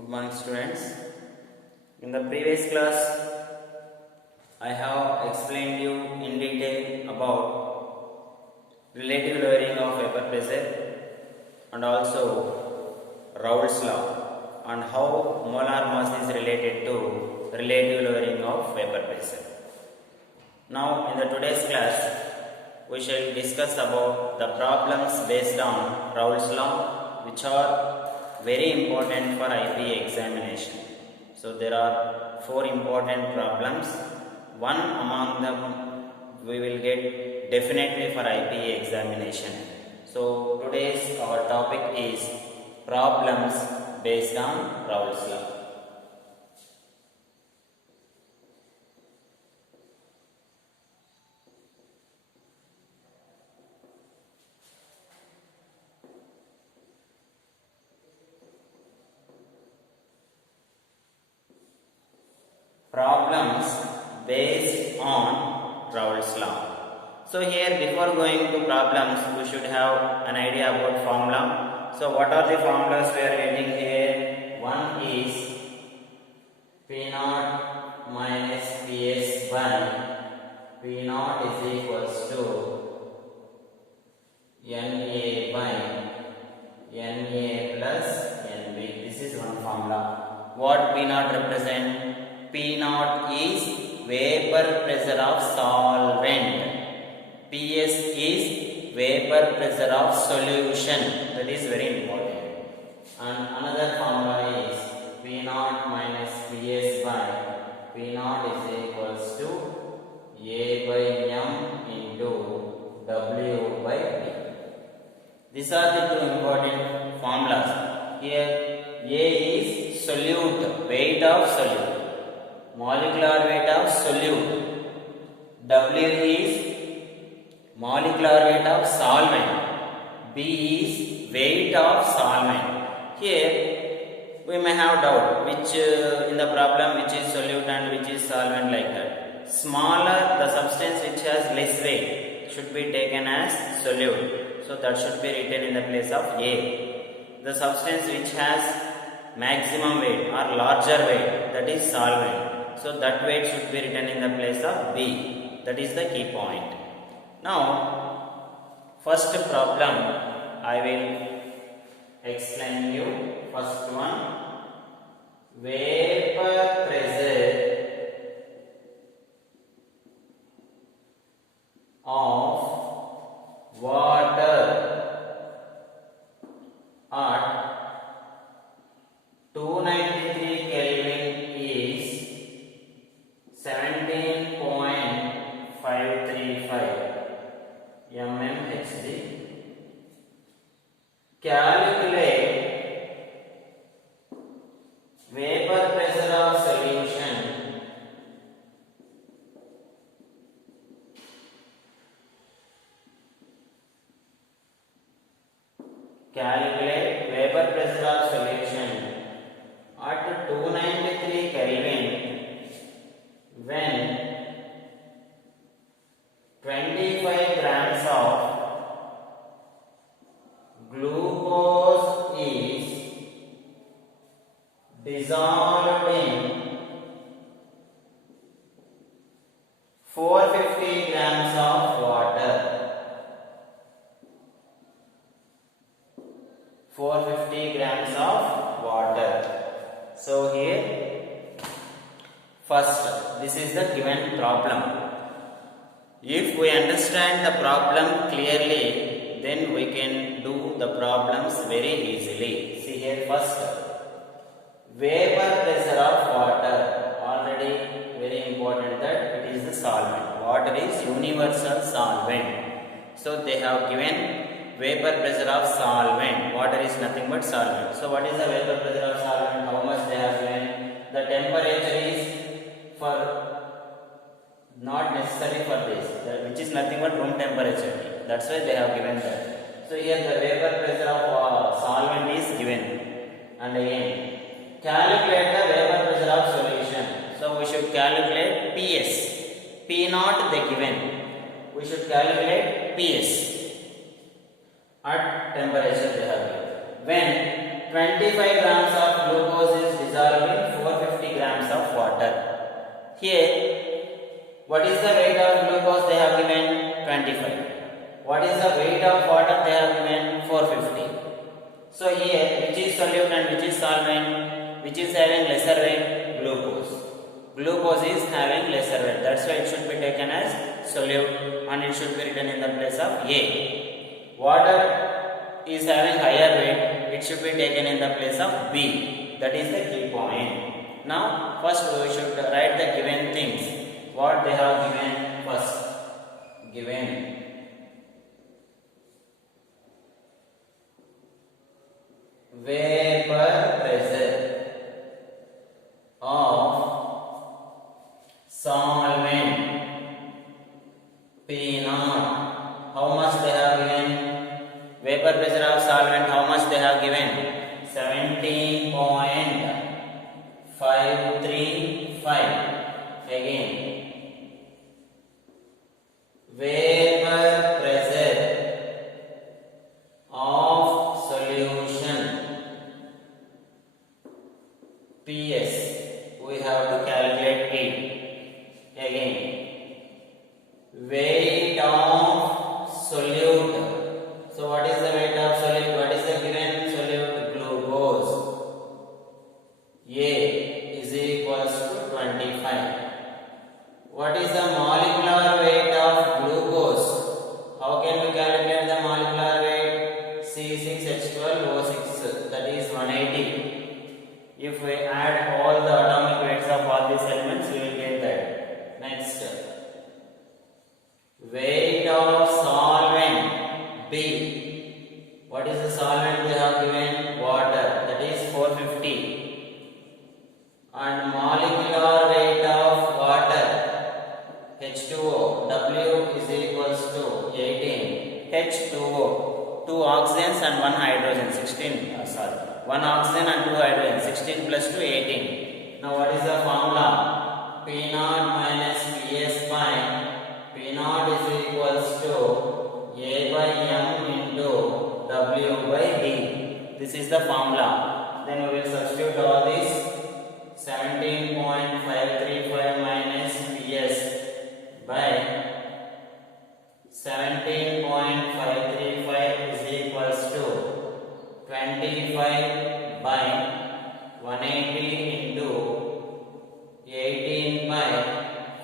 Good morning, students. In the previous class, I have explained you in detail about relative lowering of vapor pressure and also Raoult's law and how molar mass is related to relative lowering of vapor pressure. Now, in the today's class, we shall discuss about the problems based on Raoult's law, which are very important for IPA examination. So there are 4 important problems. One among them we will get definitely for IPA examination. So today's our topic is problems based on Raoult's law. Problems based on Raoult's law. So here, before going to problems, we should have an idea about formula. So what are the formulas we are getting here? One is P naught minus Ps by P naught is equals to Na by Na plus Nb. This is one formula. What P naught represent? P naught is vapor pressure of solvent. Ps is vapor pressure of solution. That is very important. And another formula is P naught minus Ps by P naught is equals to A by M into W by D. These are the two important formulas. Here A is solute, weight of solute. Molecular weight of solute. W is molecular weight of solvent. B is weight of solvent. Here we may have doubt which in the problem which is solute and which is solvent, like that. Smaller the substance which has less weight should be taken as solute. So that should be written in the place of A. The substance which has maximum weight or larger weight, that is solvent. So that weight should be written in the place of B. That is the key point. Now, first problem I will explain you. First one, vapor pressure of water at 293 Kelvin is 17.535 mmHg. Calculate vapor pressure of solution at 293 Kelvin when 25 grams of glucose is dissolved in 450 grams of water. 450 grams of water. So here, first, this is the given problem. If we understand the problem clearly, then we can do the problems very easily. See here, first, vapor pressure of water. Already very important that it is the solvent. Water is universal solvent. So they have given vapor pressure of solvent. Water is nothing but solvent. So what is the vapor pressure of solvent? How much they have given? The temperature is for not necessary for this, which is nothing but room temperature. That's why they have given that. So here the vapor pressure of solvent is given. And again, calculate the vapor pressure of solution. So we should calculate Ps. P naught they given. We should calculate Ps at temperature they have given. When 25 grams of glucose is dissolved in 450 grams of water. Here, what is the weight of glucose they have given? 25. What is the weight of water they have given? 450. So here, which is solute and which is solvent? Which is having lesser weight? Glucose. Glucose is having lesser weight. That's why it should be taken as solute and it should be written in the place of A. Water is having higher weight. It should be taken in the place of B. That is the key point. Now, first we should write the given things. What they have given first. Given. Vapor pressure of solvent P naught. How much they have given? Vapor pressure of solvent, how much they have given? 17.535. Again, vapor pressure of solution PS. We have to calculate it. Again, weight of solute. So what is the weight of solute? What is the given solute? Glucose. A is equals to 25. What is the molecular weight of glucose? How can we calculate the molecular weight? C6H12O6, that is 180. If we add all the atomic weights of all these elements, we will get that. Next, weight of solvent B. What is the solvent they have given? Water, that is 450. And molecular weight of water H2O, W is equals to 18. H2O, 2 oxygens and 1 hydrogen, 16. One oxygen and 2 hydrogen, 16 plus 2, 18. Now what is the formula? P naught minus Ps by P naught is equals to A by M into W by D. This is the formula. Then we will substitute all this. 17.535 minus Ps by 17.535 is equals to 25 by 180 into 18 by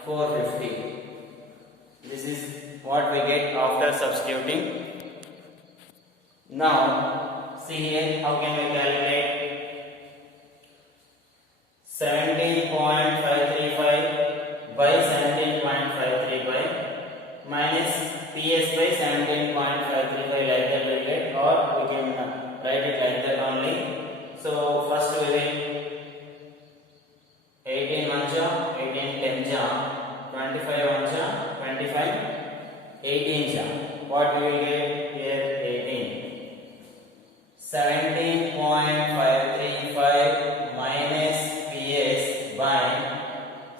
450. This is what we get after substituting. Now, see here, how can we calculate? 17.535 by 17.535 minus Ps by 17.535 like that we get, or we can write it like that only. So first we will 18 1 18 10 25 1 25 18 what we will get here? 18. 17.535 minus Ps by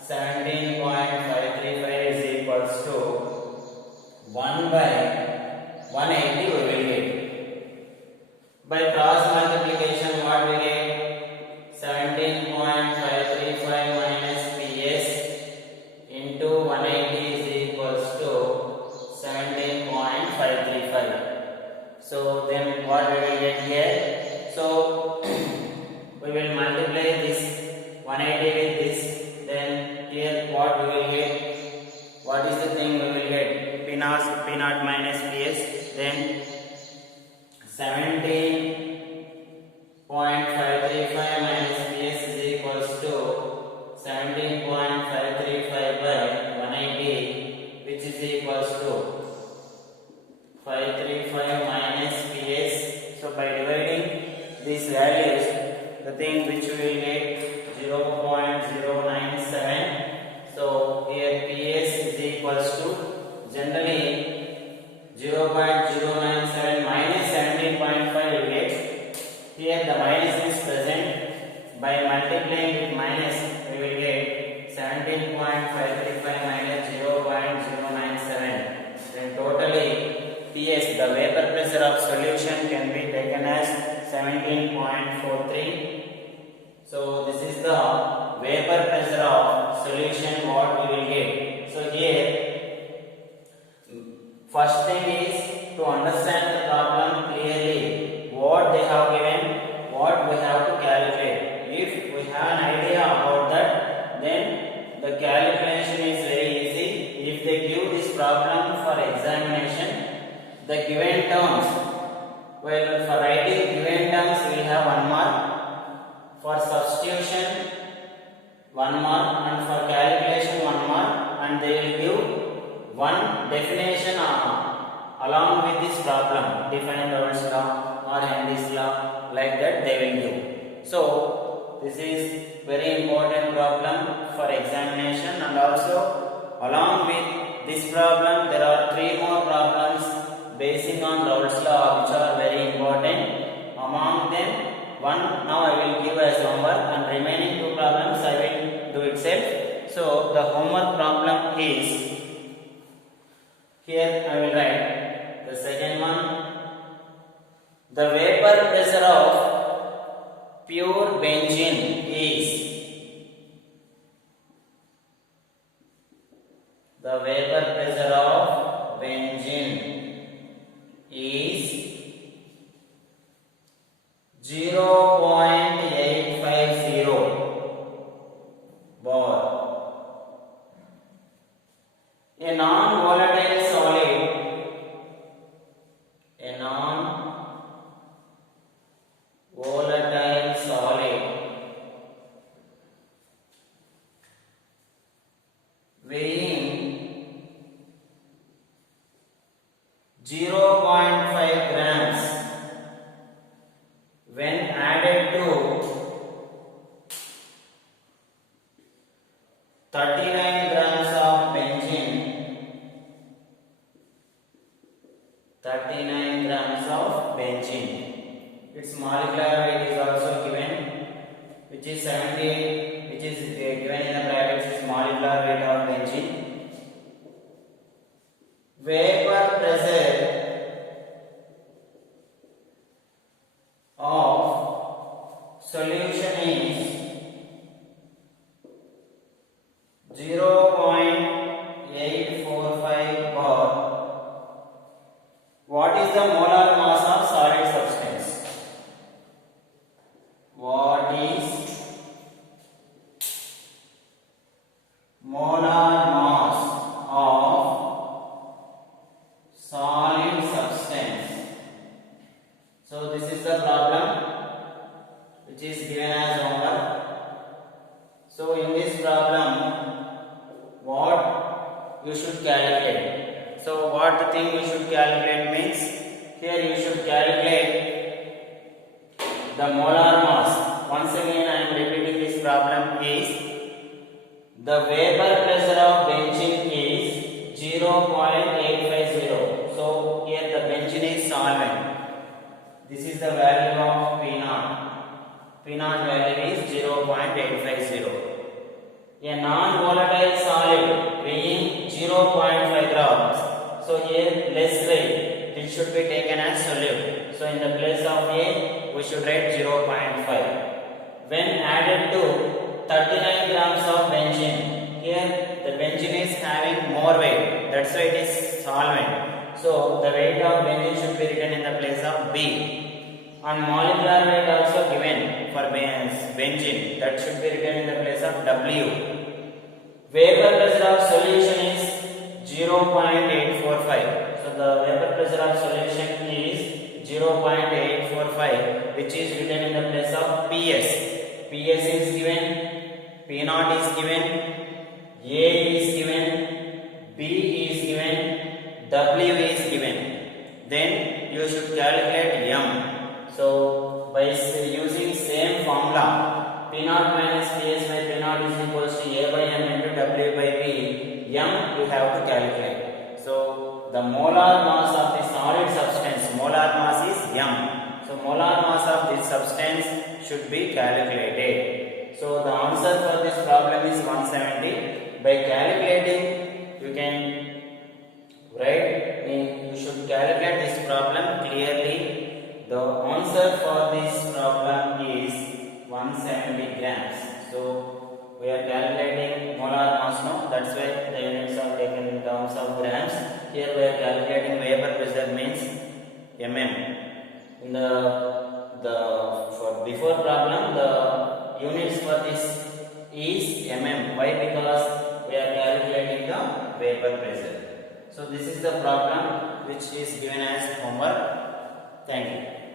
17.535 is equals to 1 by 180 we will get. By cross multiplication what we get? 17.535 minus Ps into 180 is equals to 17.535. So then what we will get here? So we will multiply this 180 with this. Then here what we will get? What is the thing we will get? P naught minus Ps. Then 17.535 minus Ps is equals to 17.535 by 180, which is equals to 535 minus Ps. So by dividing these values, the thing which we will get 0.097. So here Ps is equals to, generally 0.097 minus 17.5 we get. Here the minus is present. By multiplying with minus, we will get 17.535 minus 0.097. Then totally Ps, the vapor pressure of solution, can be taken as 17.535 17.43. So this is the vapor pressure of solution what we will get. So here first thing is to understand the problem clearly, what they have given, what we have to calculate. If we have an idea about that, then the calculation is very easy. If they give this problem for examination, the given terms, well, for writing given terms we have 1 mark, for substitution 1 mark, and for calculation 1 mark, and they will give one definition along with this problem, define Lorentz law or Henry's law, like that they will give. So this is very important problem for examination, and also along with this problem there are 3 more problems basing on Lorentz law which are very important. Among them one now I will give as homework, and remaining 2 problems I will do itself. So the homework problem is, here I will write the second one. The vapor pressure of pure benzene is, the vapor pressure of benzene is 0.850 bar. A non-volatile solid, weighing 0.5 grams when added to 39 grams of benzene, 39 grams of benzene. Its molecular weight is also given, which is 78, which is given in the brackets is molecular weight of benzene. Vapor pressure of solution is 0.845 bar. What is the molar mass of solid substance? What is molar mass of solid substance? So this is the problem which is given as homework. So in this problem, what you should calculate? So what the thing you should calculate means, here you should calculate the molar mass. Once again I am repeating this problem is, the vapor pressure of benzene is 0.850. So here the benzene is solvent. This is the value of P0. P0 value is 0.850. A non-volatile solid weighing 0.5 grams. So here less weight, it should be taken as solute. So in the place of A, we should write 0.5. When added to 39 grams of benzene, here the benzene is having more weight, that's why it is solvent. So the weight of benzene should be written in the place of B. And molecular weight also given for benzene, that should be written in the place of W. Vapor pressure of solution is 0.845. So the vapor pressure of solution is 0.845, which is written in the place of PS. PS is given, P0 is given, A is given, B is given, W is given. Then you should calculate M. So by using same formula, P0 minus PS by P0 is equals to A by M into W by V. M you have to calculate. So the molar mass of the solid substance, molar mass is M. So molar mass of this substance should be calculated. So the answer for this problem is 170. By calculating, you can write, you should calculate this problem clearly. The answer for this problem is 170 grams. So we are calculating molar mass now. That's why the units are taken in terms of grams. Here we are calculating vapor pressure means mm. In the for before problem the units for this is mm. Why? Because we are calculating the vapor pressure. So this is the problem which is given as homework. Thank you.